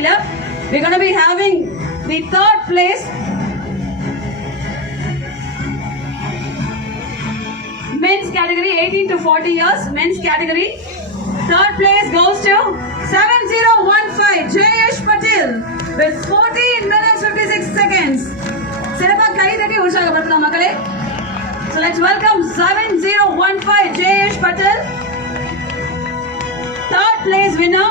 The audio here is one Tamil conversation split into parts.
தெரியல we're going to be having the third place men's category 18 to 40 years men's category third place goes to 7015 Jayesh Patel with 14 minutes 56 seconds சிறப்பா கை தட்டி உற்சாகப்படுத்தலாம் மக்களே so let's welcome 7015 Jayesh Patel third place winner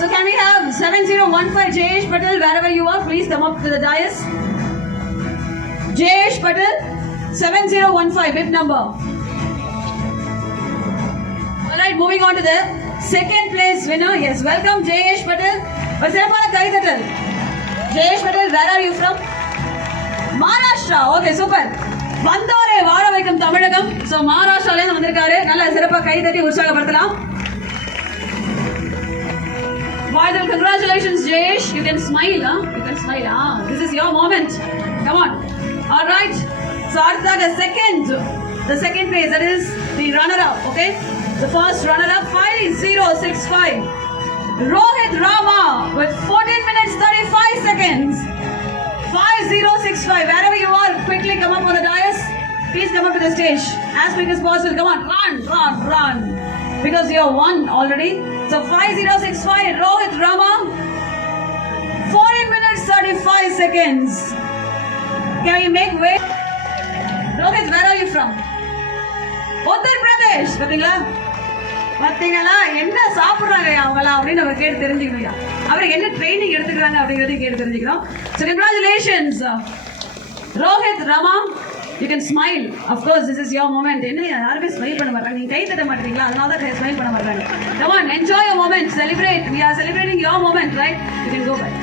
So can we have 7015 Jayesh Patel wherever you are please come up to the dais Jayesh Patel 7015 VIP number Alright moving on to the second place winner yes welcome Jayesh Patel ஒரு சிறப்பான கைதட்டல் Jayesh Patel where are you from Maharashtra. Okay, super. வந்தோரை வாழ வைக்கும் தமிழகம் சோ மகாராஷ்டிரால இருந்து வந்திருக்காரு நல்ல சிறப்பா கை தட்டி உற்சாகப்படுத்தலாம் Vital, congratulations, Jayesh. You can smile, huh? You can smile, ah. This is your moment. Come on. All right. So, Arthaga, second, the second place, that is the runner-up, okay? The first runner-up, 5065. Rohit Rama with 14 minutes 35 to the stage as quick as possible. Come on, run, run, run. Because you're one already. So 5065, Rohit Rama. 14 minutes 35 seconds. Can you make way? Rohit, where are you from? Uttar Pradesh. பார்த்தீங்களா பாத்தீங்களா என்ன சாப்பிட்றாங்க அவங்களா அப்படின்னு நம்ம கேட்டு தெரிஞ்சுக்கணும் அவருக்கு என்ன ட்ரைனிங் எடுத்துக்கிறாங்க அப்படிங்கிறது கேட்டு தெரிஞ்சுக்கிறோம் so congratulations Rohit Rama you can smile of course this is your moment என்ன யாருமே ஸ்மைல் பண்ண மாட்டாங்க நீங்க கை தட்ட மாட்டீங்களா அதனால தான் ஸ்மைல் பண்ண மாட்டாங்க come on enjoy your moment celebrate we are celebrating your moment right you can go back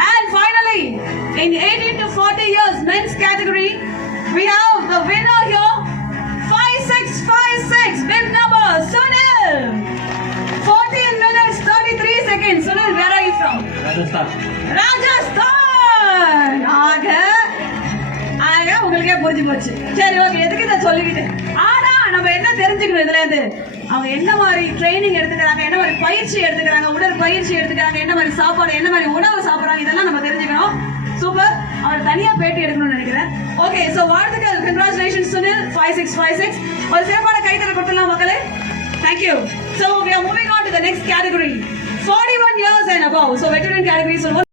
And finally, in 18 to 40 years men's category, we have the winner here, புரிஞ்சு போச்சு. சரி ஓகே எதுக்கு இதை சொல்லிக்கிட்டு? ஆனா நம்ம என்ன தெரிஞ்சுக்கணும் இதுல இருந்து? அவங்க என்ன மாதிரி ட்ரைனிங் எடுத்துக்கிறாங்க என்ன மாதிரி பயிற்சி எடுத்துக்கிறாங்க உடல் பயிற்சி எடுத்துக்கிறாங்க என்ன மாதிரி சாப்பாடு என்ன மாதிரி உணவு சாப்பிடுறாங்க இதெல்லாம் நம்ம தெரிஞ்சுக்கணும். சூப்பர் அவர் தனியா பேட்டி எடுக்கணும்னு நினைக்கிறேன். ஓகே சோ வாழ்த்துக்கள். Congratulation Sunil five six five six ஒரு சிறப்பான கைத்தர கொடுத்துடலாம் மக்களே. Thank you so we are moving on to the next category. 41 years and above. So veteran category சொல்லுவோம்